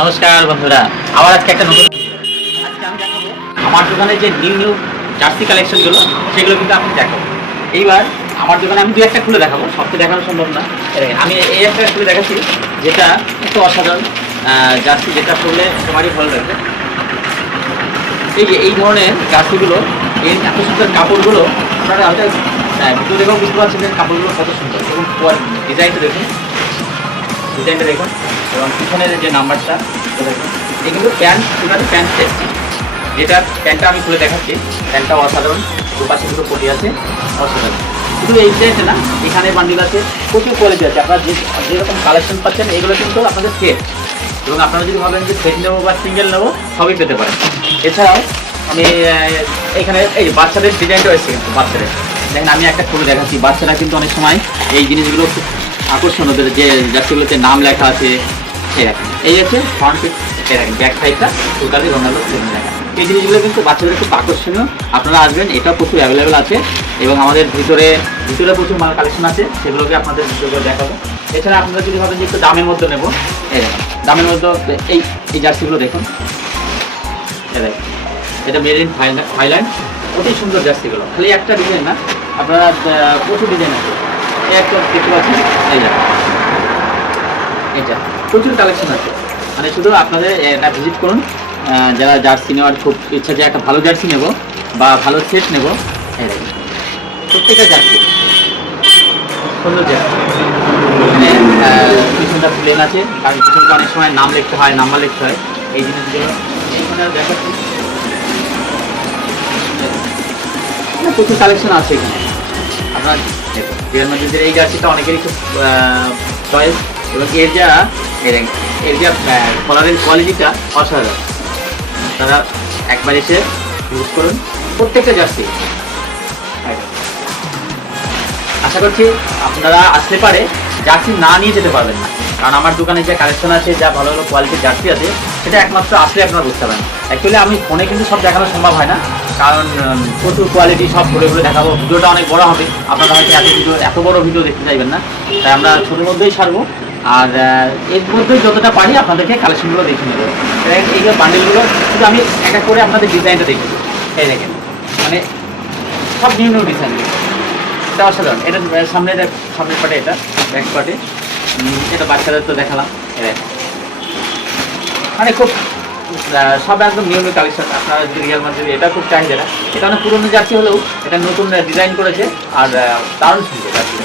নমস্কার বন্ধুরা, আবার আজকে একটা নতুন আজকে আমি দেখাবো আমার দোকানে যে নিউ নিউ জার্সি কালেকশনগুলো, সেগুলো কিন্তু আপনি দেখাবো। এইবার আমার দোকানে আমি দু একটা খুলে দেখাবো, সবকে দেখানো সম্ভব না। আমি এই একটা খুলে দেখাচ্ছি, যেটা একটু অসাধারণ জার্সি, যেটা পরলে সবারই ভালো লাগবে। এই যে এই ধরনের জার্সিগুলো, এই এত সুন্দর কাপড়গুলো আপনারা হয়তো ভিডিও দেখেও বুঝতে পারছেন যে কাপড়গুলো কত সুন্দর, এবং ডিজাইনটা দেখুন, এবং পিছনের যে নাম্বারটা দেখুন। এই কিন্তু প্যান্ট, প্যান্ট সেট, যেটা প্যান্টটা আমি খুলে দেখাচ্ছি। প্যান্টটাও অসাধারণ, দুপাশে দুটো পটি আছে, অসাধারণ। শুধু এই ডিজাইনটা না, এখানে বান্ডিল আছে, প্রচুর কোয়ালিটি আছে। আপনারা যেরকম কালেকশন পাচ্ছেন এগুলো কিন্তু আপনাদের সেট, এবং আপনারা যদি ভাবেন যে সেট নেবো বা সিঙ্গেল নেবো, সবই পেতে পারেন। এছাড়াও আমি এখানে এই বাচ্চাদের ডিজাইনটা এসেছে, কিন্তু বাচ্চাদের দেখেন, আমি একটা খুলে দেখাচ্ছি। বাচ্চারা কিন্তু অনেক সময় এই জিনিসগুলো খুব আকর্ষণ, ওদের যে জার্সিগুলোতে নাম লেখা আছে, এই আছে ফ্রন্ট পিস, ব্যাক সাইডটা টোটালি রোনাল্ডো লেখা। এই জিনিসগুলো কিন্তু বাচ্চাদের খুব আকর্ষণীয়। আপনারা আসবেন, এটাও প্রচুর অ্যাভেলেবেল আছে, এবং আমাদের ভিতরে প্রচুর মাল কালেকশন আছে, সেগুলোকে আপনাদের ভিতরে দেখাবো। এছাড়া আপনারা যদি ভাবেন যে একটু দামের মধ্যে নেবো, এই দেখুন দামের মধ্যে এই জার্সিগুলো দেখুন, এটা মেড ইন থাইল্যান্ড, অতি সুন্দর জার্সিগুলো। খালি একটা ডিজাইন না, আপনারা প্রচুর ডিজাইন আছে। এই একটা দেখতে পাচ্ছেন, এই দেখুন, এটা প্রচুর কালেকশন আছে। মানে শুধু আপনাদের এটা ভিজিট করুন, যারা জার্সি নেওয়ার খুব ইচ্ছা, যে একটা ভালো জার্সি নেব বা ভালো সেট নেব, প্রত্যেকটা জার্সি সুন্দর জার্সি। এখানে পিছনটা প্লেন আছে, কারণ পিছনটা অনেক সময় নাম লিখতে হয়, নাম্বার লিখতে হয়, এই জিনিসগুলো এইখানে দেখাচ্ছি। প্রচুর কালেকশন আছে এখানে। আপনার রিয়াল মাদ্রিদের এই জার্সিটা অনেকেরই খুব চয়েস, এবং এর যা কলারের কোয়ালিটিটা অসাধারণ। তারা একবার এসে ইউজ করুন প্রত্যেকটা জার্সি। আশা করছি আপনারা আসতে পারে জার্সি না নিয়ে যেতে পারবেন না, কারণ আমার দোকানে যে কালেকশন আছে, যা ভালো ভালো কোয়ালিটির জার্সি আছে, সেটা একমাত্র আসলে আপনারা বুঝতে পারেন। অ্যাকচুয়ালি আমি ফোনে কিন্তু সব দেখানো সম্ভব হয় না, কারণ প্রচুর কোয়ালিটি সব ঘুরে দেখাবো, ভিডিওটা অনেক বড় হবে, আপনারা হয়তো এত বড় ভিডিও দেখতে চাইবেন না, তাই আমরা ছোটোর মধ্যেই সারবো। আর এর মধ্যেই যতটা পারি আপনাদেরকে কালেকশনগুলো দেখে নেবো। এই যে বান্ডেলগুলো শুধু আমি এক এক করে আপনাদের ডিজাইনটা দেখি, এই দেখেন, মানে সব নিউ নিউ ডিজাইন, এটা অসাধারণ। এটা সামনের পাটে, এটা ব্যাক পাটে, এটা বাচ্চাদের তো দেখালাম, মানে খুব সব একদম নিউ নিউ কালেকশন। আপনারা যদি রিয়াল মাদ্রিদ, এটা খুব চাহিদা, এটা অনেক পুরোনো জার্সি হলেও এটা নতুন ডিজাইন করেছে, আর দারুণ সুন্দর জার্সি।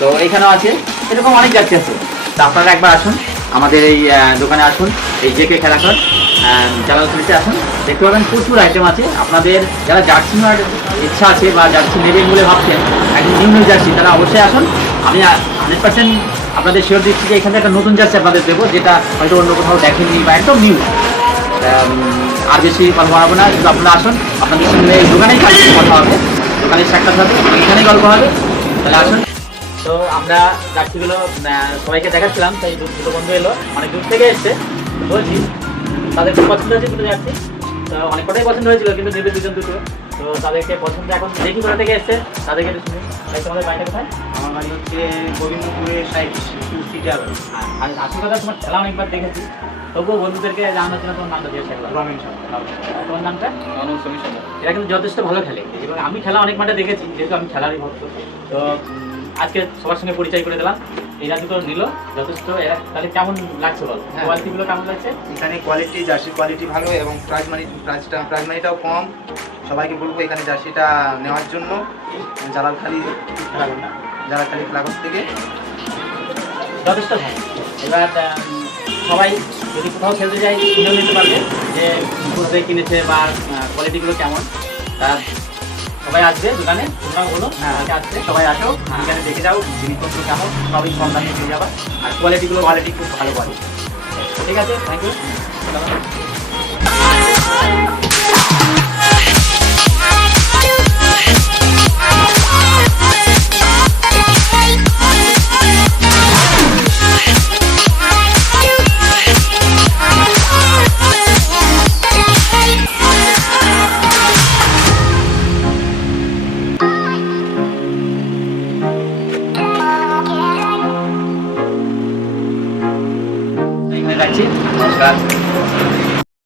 তো এখানেও আছে, এরকম অনেক জার্সি আছে। তো আপনারা একবার আসুন, আমাদের এই দোকানে আসুন, এই জেকে খেলাঘর জালালপুরিতে আসুন, দেখতে পাবেন প্রচুর আইটেম আছে। আপনাদের যারা জার্সি নেওয়ার ইচ্ছা আছে বা জার্সি নেবেন বলে ভাবছেন, একদম নিউ নিউ জার্সি, তারা অবশ্যই আসুন। আমি 100% আপনাদের শিওর দিচ্ছি যে এখান থেকে একটা নতুন জার্সি আপনাদের দেবো, যেটা হয়তো অন্য কোথাও দেখেননি বা একদম নিউ। আর বেশি কথা বাড়াবো না, শুধু আপনারা আসুন, আপনাদের সঙ্গে দোকানেই কথা হবে, দোকানের সাক্ষাৎ হবে, এখানেই গল্প হবে, তাহলে আসুন। তো আমরা জার্সিগুলো সবাইকে দেখাচ্ছিলাম, তাই দুটো বন্ধু এলো, অনেক দূর থেকে এসছে, বলছি তাদের খুব পছন্দ হয়েছে দুটো জার্সি। তো অনেক কটাই পছন্দ হয়েছিল, কিন্তু নেবে দুজন দুটো। তো তাদেরকে পছন্দ, এখন দেখি কোথা থেকে এসছে, তাদেরকে একটু শুনি। তাই তোমাদের বাড়িটা কোথায়? আমার বাড়ি হচ্ছে গোবিন্দপুরে সিটি। আর আসল কথা, তোমার খেলা অনেকবার দেখেছি, তবুও বন্ধুদেরকে জানানোর জন্য তোমার নামটা দিয়ে শেখা। তোমার নামটা? এরা কিন্তু যথেষ্ট ভালো খেলে, এবং আমি খেলা অনেক মাঠে দেখেছি, যেহেতু আমি খেলারই ভক্ত। তো আজকে সবার সঙ্গে পরিচয় করে দিলাম। এরা দুটো নিল যথেষ্ট। এরা তাহলে কেমন লাগছে বলো, কোয়ালিটিগুলো কেমন লাগছে? এখানে কোয়ালিটি, জার্সির কোয়ালিটি ভালো, এবং প্রাইস মানিটাও কম। সবাইকে বলবো এখানে জার্সিটা নেওয়ার জন্য। জালালখালি ক্লাবস থেকে যথেষ্ট ভালো। এবার সবাই যদি কোথাও খেলতে যায়, কিনেও নিতে পারবে যে কোথায় কিনেছে বা কোয়ালিটিগুলো কেমন। তার সবাই আসবে দোকানে, তোমরা বলো আসবে, সবাই আসো, এখানে দেখে যাও জিনিসপত্র কেমন, সবই কম দামে পেয়ে যাবা, আর কোয়ালিটি খুব ভালো কোয়ালিটি। ঠিক আছে, থ্যাংক ইউ। রাখছি। নমস্কার।